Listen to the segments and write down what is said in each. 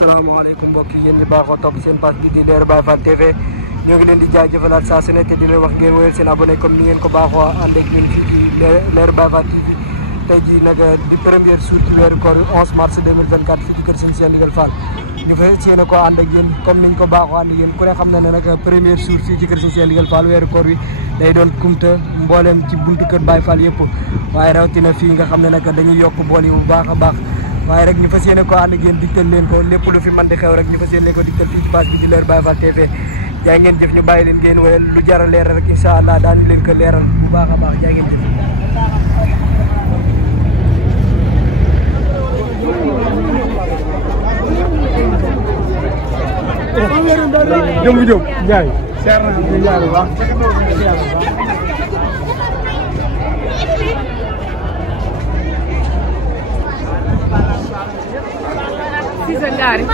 asalaamaaleykum mbokk yi yéen ñi baaxoo topp seen page bi di Leral Baye Fall TV ñoo ngi leen di jaajëfalaat saa su ne te di leen wax ngeen wéyal seen abonné comme ni ngeen ko baaxoo ànd ak ñun fii ci Leral Baye Fall TV tey jii nag di première jour ci weeru koor 11 mars 2024 fii ci kër Serigne Cheikh Ndigal Fall ñu fas yéene ko ànd ak yéen comme niñ ko baaxoo ànd ak yéen ku ne xam na ne nag première jour fii ci kër Serigne Cheikh Ndigal Fall weeru koor wi day doon kumta mbooleem ci buntu kër Baye Fall yëpp waaye rawatina fii nga xam ne nag dañuy yokk bool yi bu baax a baax waaye rek ñu fas yéene ko ànd ak yéen digtal leen ko lépp lu fi mën di xew rek ñu fas yéene ko digtal fii ci page bi di Leral Baye Fall TV jaa ngeen jëf ñu bàyyi leen ngeen wéyal lu jar a leeral rek incha allah daañu leen ko leeral bu baax a baax jaa ngeen jëf. jëm jëm Ndiaye. seer na ñu jaar bu baax. Sangari.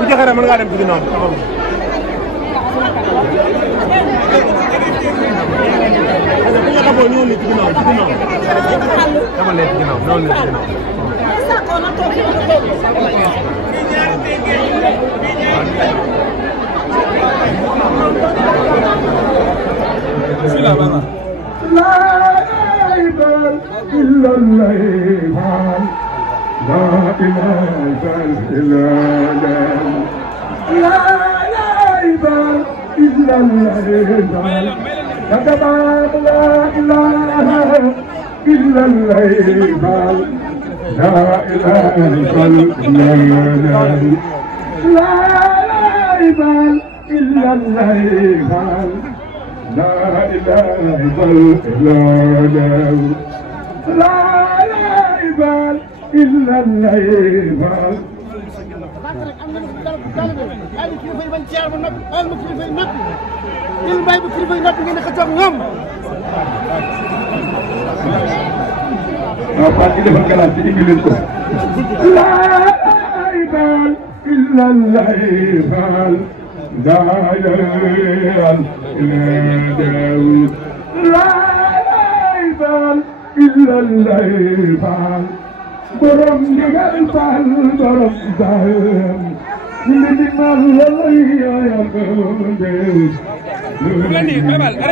bu jaxare mën ngaa dem ci ginnaaw bu nga xamoo ñëw ni ci ginnaaw dama leen ci ginnaaw ñëw leen ci ginnaaw bismillah baba la ilaha illallah لا إله إلا الله لا إله إلا الله لا إله إلا الله لا إله إلا الله لا إله إلا الله لا إله إلا الله لا إله إلا الله borom ndigal Fall borom Saalum ñu di mal ya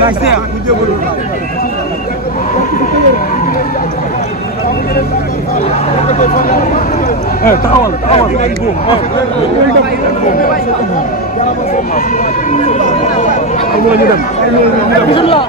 Nice there. taxawal taxawal ngay góom ñu dem bismillah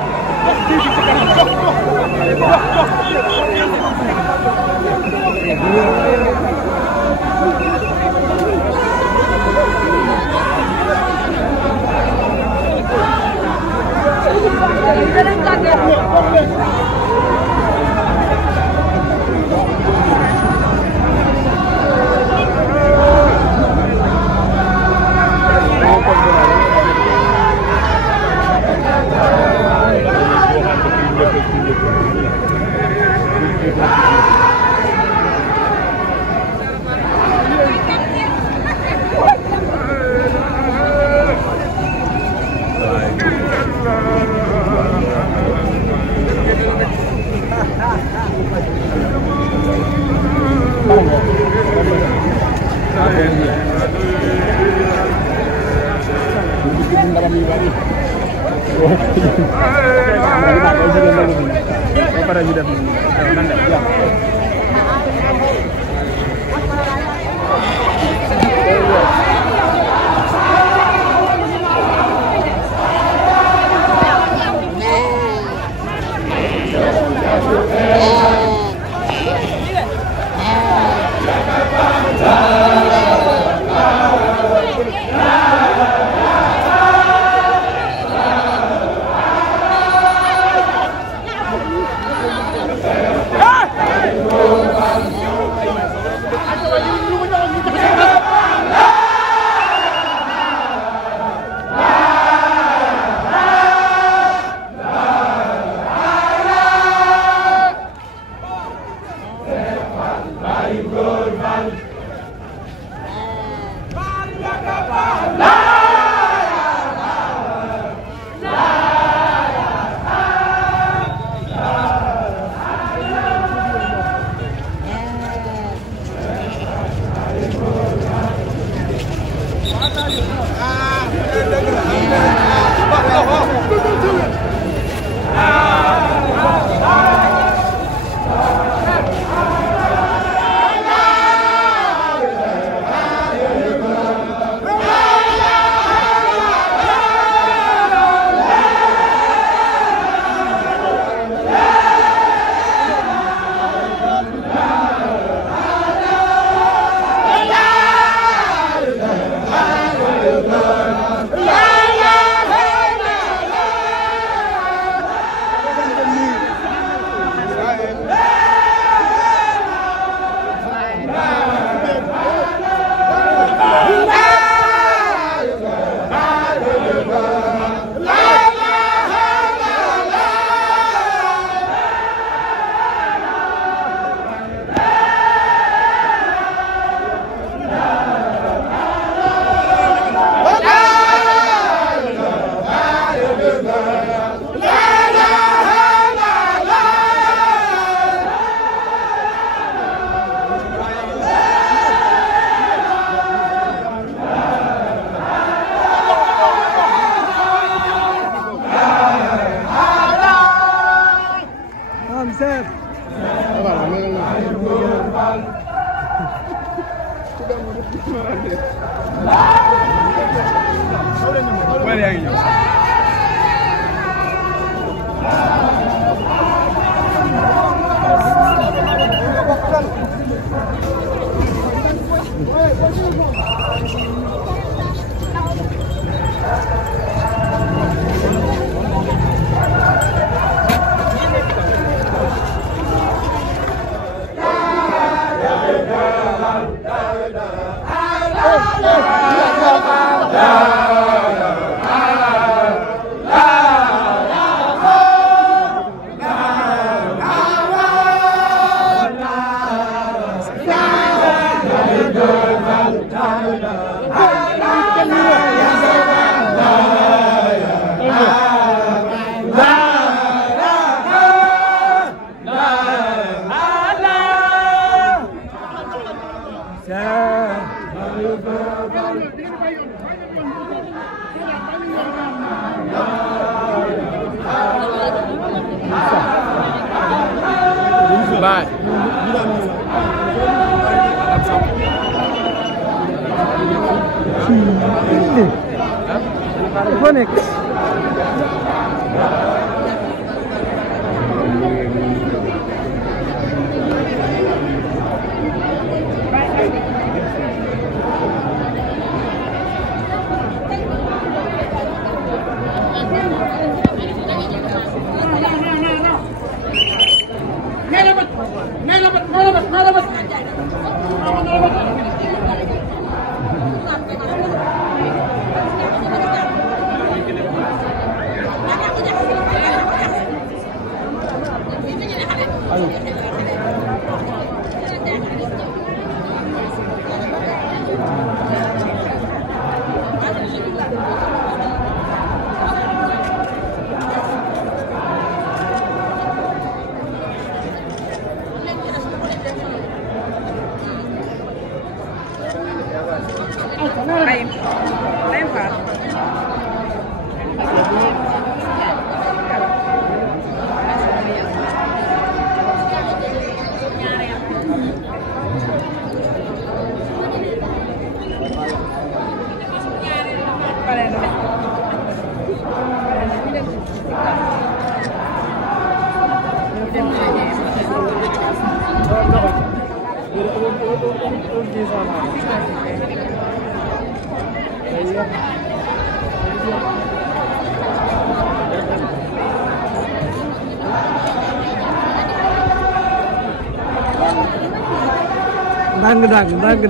Bye. Connect.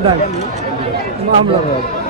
Dang. Maaf lah.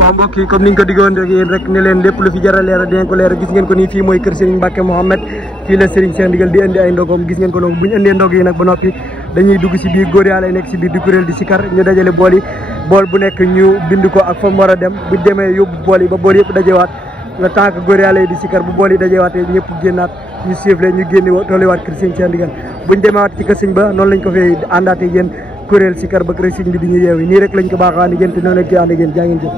waaw mbokk yi comme niñ ko diggoon rek yéen rek ne leen lépp lu fi jar a leeral dinañ ko leeral gis ngeen ko nii fii mooy kër Serigne Mbacke Mohamed fii la Serigne Cheikh Ndigal di indi ay ndogom gis ngeen ko noonu bu ñu indee ndog yi nag ba noppi dañuy dugg si biir góor yàlla nekk si biir di kuréel di sikar ñu dajale bool yi bool bu nekk ñu bind ko ak fa mu war a dem bu demee yóbbu bool yi ba bool yëpp dajewaat le temps que góor yàlla yi di sikar bu bool yi dajewaatee ñëpp génnaat ñu sifflé ñu génni tolliwaat kër Serigne Cheikh Ndigal buñ demewaat ci kër Serigne ba noonu lañ ko fee àndaatee yéen kuréel sikar ba kër Serigne bi di ñu yeewi nii rek lañ ko baaxaa ni gën te noonu lañ koy ànd ak yéen jaa ngeen jëf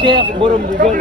Cheikh borom bu gol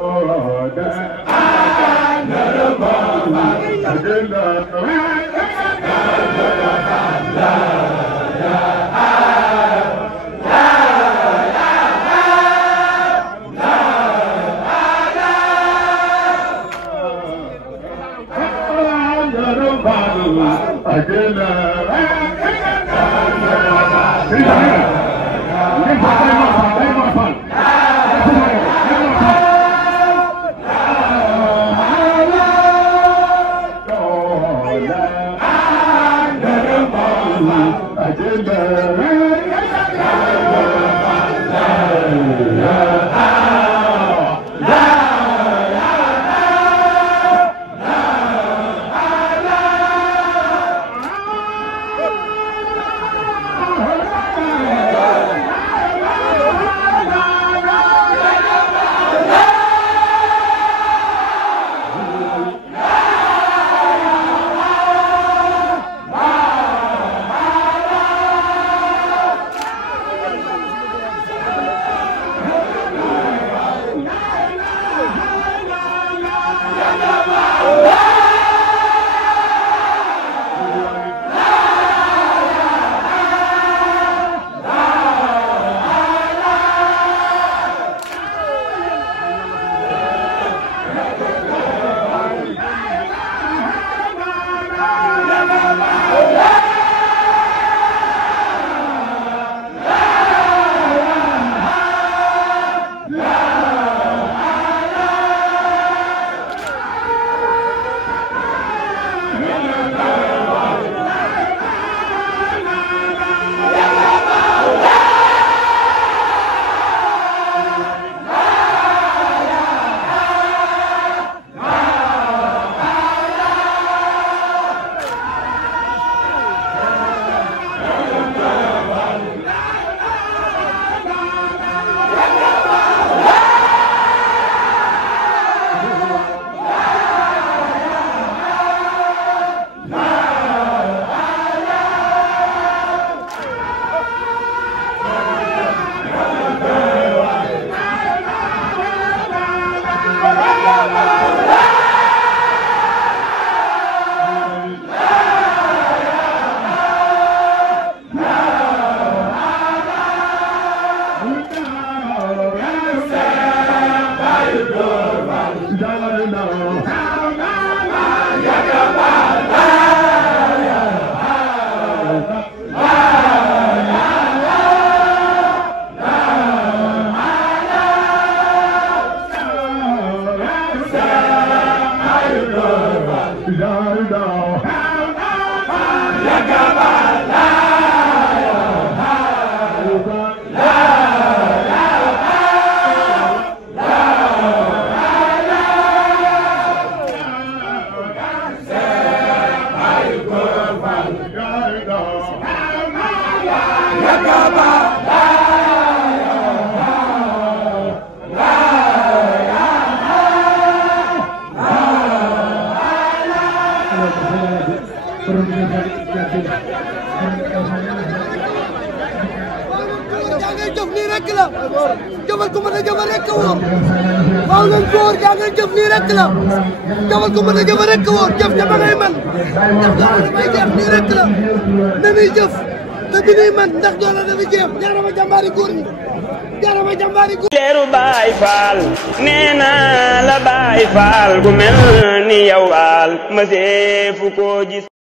Oh, jëf nii rek la jëfal ko mën a jëfal rek wóor waaw leen góor jaa ngeen jëf nii rek la jëfal ko mën a jëfal rek wóor jëf dama ngay man ndax doole dafay jeex nii rek la nanuy jëf te bi nuy man ndax doole dafa jeex jaarama jàmbaari góor ñi jaarama jàmbaari góor leeru Baay Faal nee na la Baay Faal gu mel ni yow al ma seefu ko gis